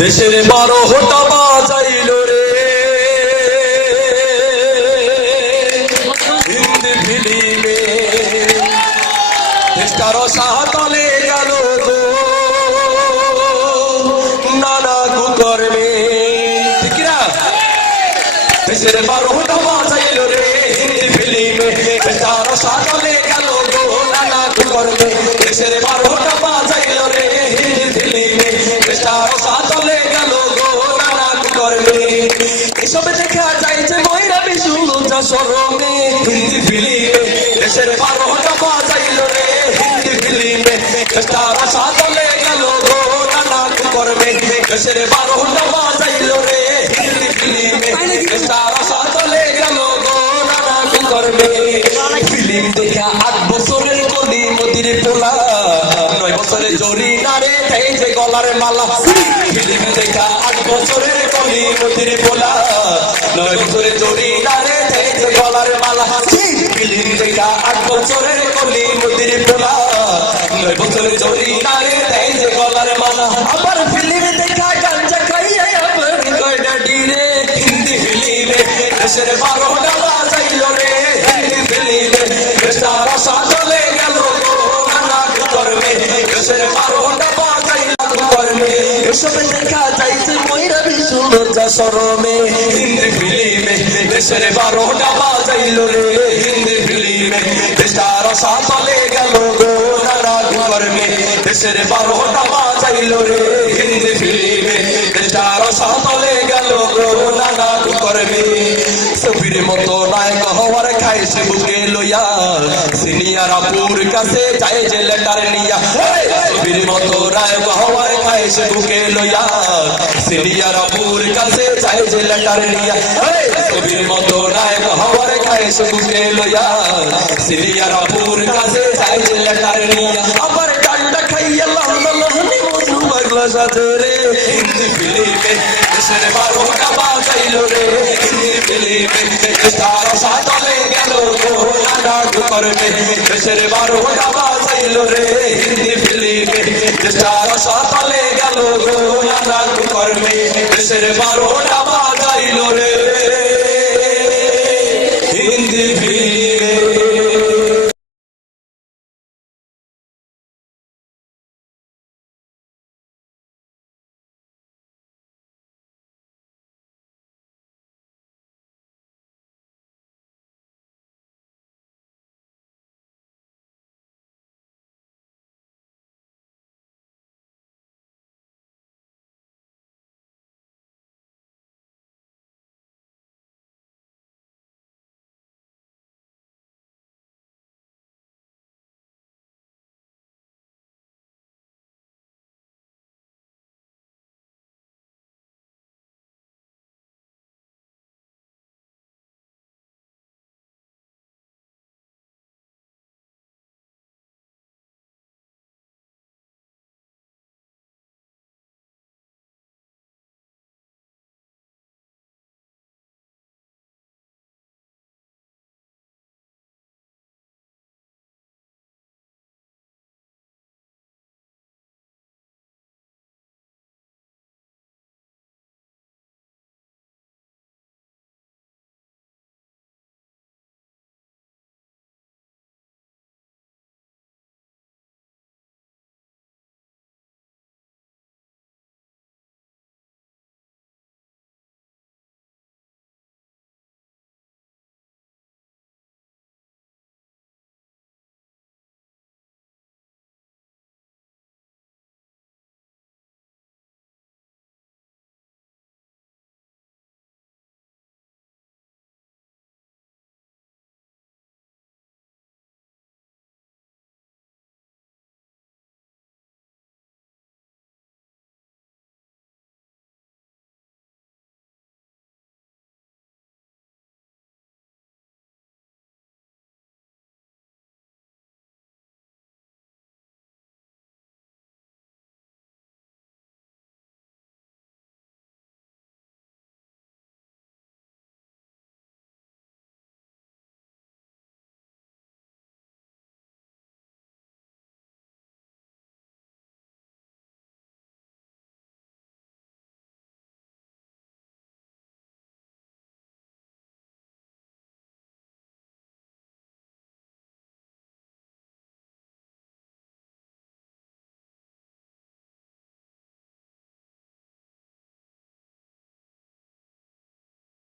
দেশের 12টা বাজাইল রে হিন্দি ফিল্মে দেশটার সাতলে গেল গো নানা কুকর্মে ঠিক না দেশের 12টা বাজাইল রে হিন্দি ফিল্মে দেশটার সাতলে গেল গো নানা কুকর্মে দেশের 12টা বাজাইল রে হিন্দি ফিল্মে দেশটার সাতলে গেল গো নানা কুকর্মে এসব দেখা যায় যে ময়রা বিশু লজ্জা শরমে হিন্দি ফিল্মে দেশের 12টা বাজাইল রে হিন্দি ফিল্মে দেশটার সাতলে গেল গো নানা কুকর্মে দেশের 12টা বাজাইল রে হিন্দি ফিল্মে দেশটার সাতলে গেল গো নানা কুকর্মে ফিল্ম দেখা 8 বছরের কলি মতির পোলা 9 বছরের জরি নারে তাই যে গলার মালা ফিল্ম দেখা 8 বছরের কলি মতির পোলা 9 বছরের জরি নারে তাই যে গলার মালা ফিল্ম দেখা 8 বছরের কলি মতির পোলা 9 বছরের জরি নারে তাই যে গলার মালা আবার ফিল্ম দেখা গাঞ্জা খাইয়া আবার কয়টা ডিরে হিন্দি ফিল্মে দেশের 12টা বাজাইল রে হিন্দি ফিল্মে দেশটার সাতলে গেল গো নানা কুকর্মে দেশের 12টা বাজাইল কুকর্মে এসব দেখা যায় যে ময়রা বিশু লজ্জা শরমে হিন্দি ফিল্মে দেশের 12টা বাজাইল রে হিন্দি ফিল্মে দেশটার সাতলে গেল গো নানা কুকর্মে দেশের 12টা বাজাইল রে হিন্দি ফিল্মে দেশটার সাতলে গেল গো নানা কুকর্মে ছবির মতো নায়ক হওয়ার খায় সে বুকে লইয়া সিনিয়র আপুর কাছে যায় যে লেটার নিয়া ছবির মতো নায়ক হওয়ার খায় সে বুকে লইয়া সিনিয়র আপুর কাছে যায় যে লেটার নিয়া ছবির মতো নায়ক হওয়ার খায় সে বুকে লইয়া সিনিয়র আপুর কাছে যায় যে লেটার নিয়া আবার ডান্ডা খাইয়া লাহনি মজু পাগলা সাথে রে হিন্দি ফিল্মে দেশের 12টা বাজাইল রে হিন্দি ফিল্মে দেশটার সাতলে গেল গো নানা কুকর্মে দেশের 12টা বাজাইল রে হিন্দি ফিল্মে দেশটার সাতলে গেল গো নানা কুকর্মে দেশের 12টা